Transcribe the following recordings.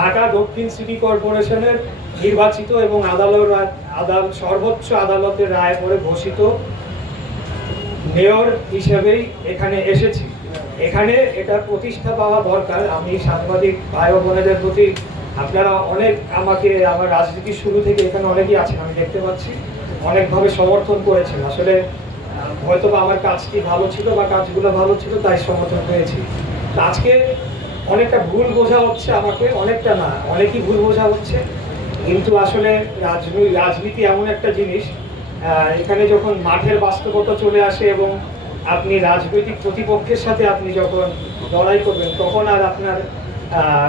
ঢাকা দক্ষিণ সিটি কর্পোরেশনের নির্বাচিত এবং সর্বোচ্চ আদালতের রায় পরে ঘোষিত মেয়র হিসেবেই এখানে এসেছি। এখানে এটা প্রতিষ্ঠা পাওয়া দরকার। আমি সাংবাদিক ভাই বোনেদের প্রতি, আপনারা অনেক আমাকে আমার রাজনীতির শুরু থেকে এখানে অনেকেই আছেন, আমি দেখতে পাচ্ছি অনেকভাবে সমর্থন করেছেন। আসলে হয়তো বা আমার কাজটি ভালো ছিল বা কাজগুলো ভালো ছিল, তাই সমর্থন পেয়েছি। আজকে অনেকটা ভুল বোঝা হচ্ছে আমাকে, অনেকটা না অনেকই ভুল বোঝা হচ্ছে। কিন্তু আসলে রাজনীতি এমন একটা জিনিস, এখানে যখন মাঠের বাস্তবতা চলে আসে এবং আপনি রাজনৈতিক প্রতিপক্ষের সাথে আপনি যখন লড়াই করবেন, তখন আর আপনার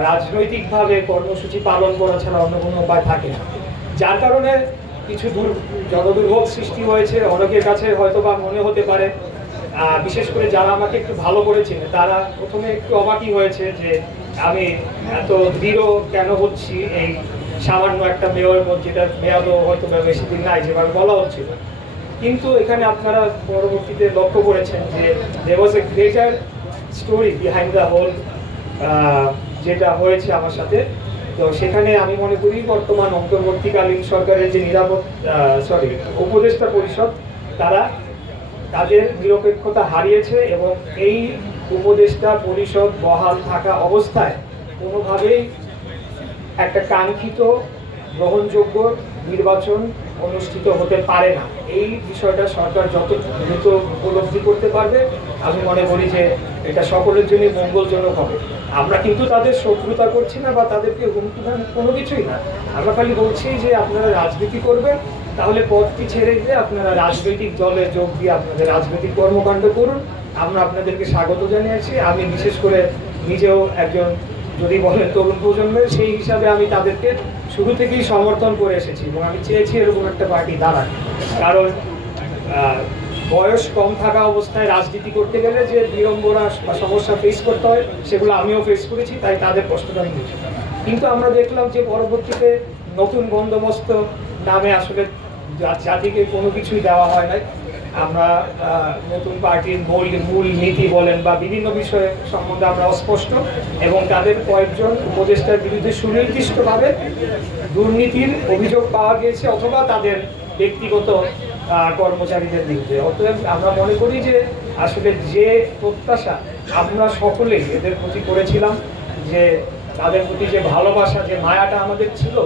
রাজনৈতিকভাবে কর্মসূচি পালন করা ছাড়া অন্য কোনো উপায় থাকে না। যার কারণে কিছু জনদুর্ভোগ সৃষ্টি হয়েছে। অনেকের কাছে হয়তো বা মনে হতে পারে, বিশেষ করে যারা আমাকে একটু ভালো করেছেন তারা প্রথমে একটু অবাকই হয়েছে যে আমি এত দৃঢ় কেন হচ্ছি এই সামান্য একটা মেয়র, যেটা মেয়াদও হয়তো বেশি দিন নাই যেভাবে বলা হচ্ছিল। কিন্তু এখানে আপনারা পরবর্তীতে লক্ষ্য করেছেন যে there was a greater story behind the whole যেটা হয়েছে আমার সাথে। তো সেখানে আমি মনে করি বর্তমান অন্তর্বর্তীকালীন সরকারের যে উপদেষ্টা পরিষদ, তারা তাদের নিরপেক্ষতা হারিয়েছে এবং এই উপদেষ্টা পরিষদ বহাল থাকা অবস্থায় কোনোভাবেই একটা কাঙ্ক্ষিত গ্রহণযোগ্য নির্বাচন অনুষ্ঠিত হতে পারে না। এই বিষয়টা সরকার যত দ্রুত উপলব্ধি করতে পারবে, আমি মনে করি যে এটা সকলের জন্যই মঙ্গলজনক হবে। আমরা কিন্তু তাদের শত্রুতা করছি না বা তাদেরকে হুমকি কোনো কিছুই না। আমরা খালি বলছি যে আপনারা রাজনীতি করবেন, তাহলে পথটি ছেড়ে দিয়ে আপনারা রাজনৈতিক দলে যোগ দিয়ে আপনাদের রাজনৈতিক কর্মকাণ্ড করুন। আমরা আপনাদেরকে স্বাগত জানিয়েছি। আমি বিশেষ করে নিজেও একজন, যদি বলেন তরুণ প্রজন্মের, সেই হিসাবে আমি তাদেরকে শুরু থেকেই সমর্থন করে এসেছি এবং আমি চেয়েছি এরকম একটা পার্টি দাঁড়ান। কারণ বয়স কম থাকা অবস্থায় রাজনীতি করতে গেলে যে বিড়ম্বনা বা সমস্যা ফেস করতে হয়, সেগুলো আমিও ফেস করেছি, তাই তাদের কষ্টটা আমি বুঝি। কিন্তু আমরা দেখলাম যে পরবর্তীতে নতুন বন্দোবস্ত নামে আসলে জাতিকে কোনো কিছুই দেওয়া হয় নাই। আমরা নতুন পার্টির মূল নীতি বলেন বা বিভিন্ন বিষয়ে সম্বন্ধে আমরা অস্পষ্ট, এবং তাদের কয়েকজন উপদেষ্টার বিরুদ্ধে সুনির্দিষ্টভাবে দুর্নীতির অভিযোগ পাওয়া গিয়েছে অথবা তাদের ব্যক্তিগত কর্মচারীদের বিরুদ্ধে। অতএব আমরা মনে করি যে আসলে যে প্রত্যাশা আমরা সকলেই এদের প্রতি করেছিলাম, যে তাদের প্রতি যে ভালোবাসা, যে মায়াটা আমাদের ছিল,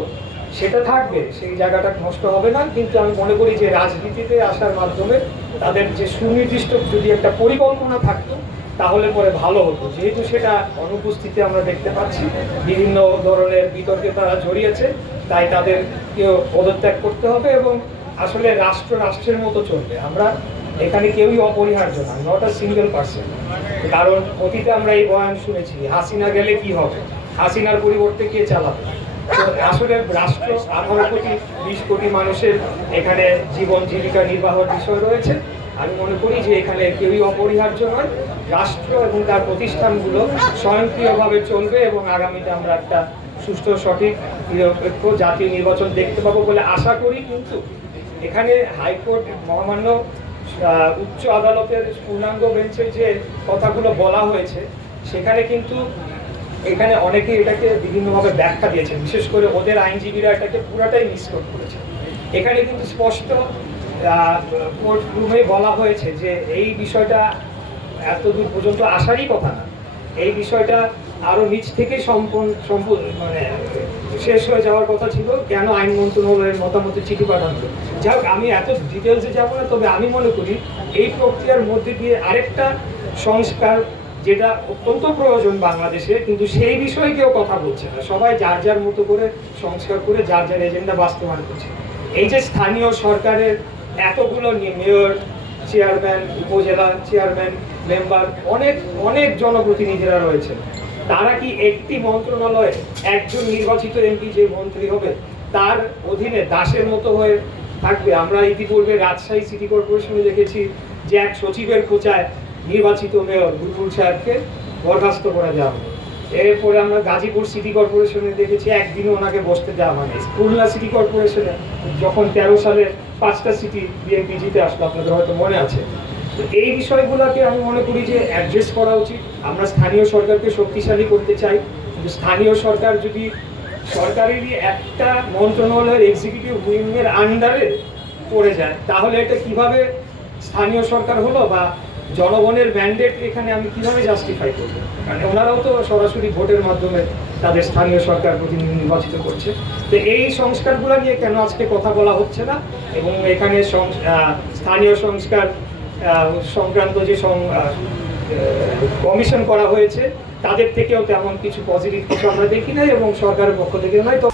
সেটা থাকবে, সেই জায়গাটা নষ্ট হবে না। কিন্তু আমি মনে করি যে রাজনীতিতে আসার মাধ্যমে তাদের যে সুনির্দিষ্ট যদি একটা পরিকল্পনা থাকতো, তাহলে পরে ভালো হতো। যেহেতু সেটা অনুপস্থিতি আমরা দেখতে পাচ্ছি, বিভিন্ন ধরনের বিতর্কে তারা জড়িয়েছে, তাই তাদেরকেও পদত্যাগ করতে হবে এবং আসলে রাষ্ট্রের মতো চলবে। আমরা এখানে কেউই অপরিহার্য না, নট আ সিঙ্গেল পার্সন। কারণ অতীতে আমরা এই বয়ান শুনেছি, হাসিনা গেলে কি হবে, হাসিনার পরিবর্তে কে চালাবে। আসলে রাষ্ট্র 18 কোটি 20 কোটি মানুষের এখানে জীবন জীবিকা নির্বাহের বিষয় রয়েছে। আমি মনে করি যে এখানে কেউই অপরিহার্য নয়। রাষ্ট্র এবং তার প্রতিষ্ঠানগুলো স্বয়ংক্রিয়ভাবে চলবে এবং আগামীতে আমরা একটা সুষ্ঠু, সঠিক, নিরপেক্ষ জাতীয় নির্বাচন দেখতে পাবো বলে আশা করি। কিন্তু এখানে হাইকোর্ট, মহামান্য উচ্চ আদালতের পূর্ণাঙ্গ বেঞ্চের যে কথাগুলো বলা হয়েছে, সেখানে কিন্তু এখানে অনেকে এটাকে বিভিন্নভাবে ব্যাখ্যা দিয়েছেন, বিশেষ করে ওদের আইনজীবীরা এটাকে পুরাটাই মিসকোট করেছে। এখানে কিন্তু স্পষ্ট কোর্ট রুমে বলা হয়েছে যে এই বিষয়টা এত দূর পর্যন্ত আসারই কথা না, এই বিষয়টা আরও নিচ থেকে মানে শেষ হয়ে যাওয়ার কথা ছিল। কেন আইন মন্ত্রণালয়ের মতামতের চিঠি পাঠানো? যাই হোক, আমি এত ডিটেলসে যাব না, তবে আমি মনে করি এই প্রক্রিয়ার মধ্যে দিয়ে আরেকটা সংস্কার যেটা অত্যন্ত প্রয়োজন বাংলাদেশে, কিন্তু সেই বিষয়ে কেউ কথা বলছে না। সবাই যার যার মতো করে সংস্কার করে যার যার এজেন্ডা বাস্তবায়ন করছে। এই যে স্থানীয় সরকারের এতগুলো মেয়র, চেয়ারম্যান, উপজেলা চেয়ারম্যান, মেম্বার, অনেক জনপ্রতিনিধিরা রয়েছে, তারা কি একটি মন্ত্রণালয়ে একজন নির্বাচিত এমপি যে মন্ত্রী হবে তার অধীনে দাসের মতো হয়ে থাকবে? আমরা ইতিপূর্বে রাজশাহী সিটি কর্পোরেশনে দেখেছি যে এক সচিবের খোঁচায় নির্বাচিত মেয়র গুলবুল সাহেবকে বরখাস্ত করা যাবে। এরপরে আমরা গাজীপুর সিটি কর্পোরেশনে দেখেছি একদিনও ওনাকে বসতে দেওয়া হয়নি। খুলনা সিটি কর্পোরেশনে যখন 13 সালে 5টা সিটি বিএনপি জিতে আসলো, আপনাদের হয়তো মনে আছে। তো এই বিষয়গুলোকে আমি মনে করি যে অ্যাড্রেস করা উচিত। আমরা স্থানীয় সরকারকে শক্তিশালী করতে চাই, কিন্তু স্থানীয় সরকার যদি সরকারেরই একটা মন্ত্রণালয়ের এক্সিকিউটিভ উইংয়ের আন্ডারে পড়ে যায়, তাহলে এটা কিভাবে স্থানীয় সরকার হলো বা জনগণের ম্যান্ডেট এখানে আমি কিভাবে জাস্টিফাই করবো? মানে ওনারাও তো সরাসরি ভোটের মাধ্যমে তাদের স্থানীয় সরকার প্রতিনিধি নির্বাচিত করছে। তো এই সংস্কারগুলো নিয়ে কেন আজকে কথা বলা হচ্ছে না, এবং এখানে স্থানীয় সংস্কার সংক্রান্ত যে কমিশন করা হয়েছে তাদের থেকেও তেমন কিছু পজিটিভ কিছু আমরা দেখি নাই এবং সরকারের পক্ষ থেকেও নয়। তো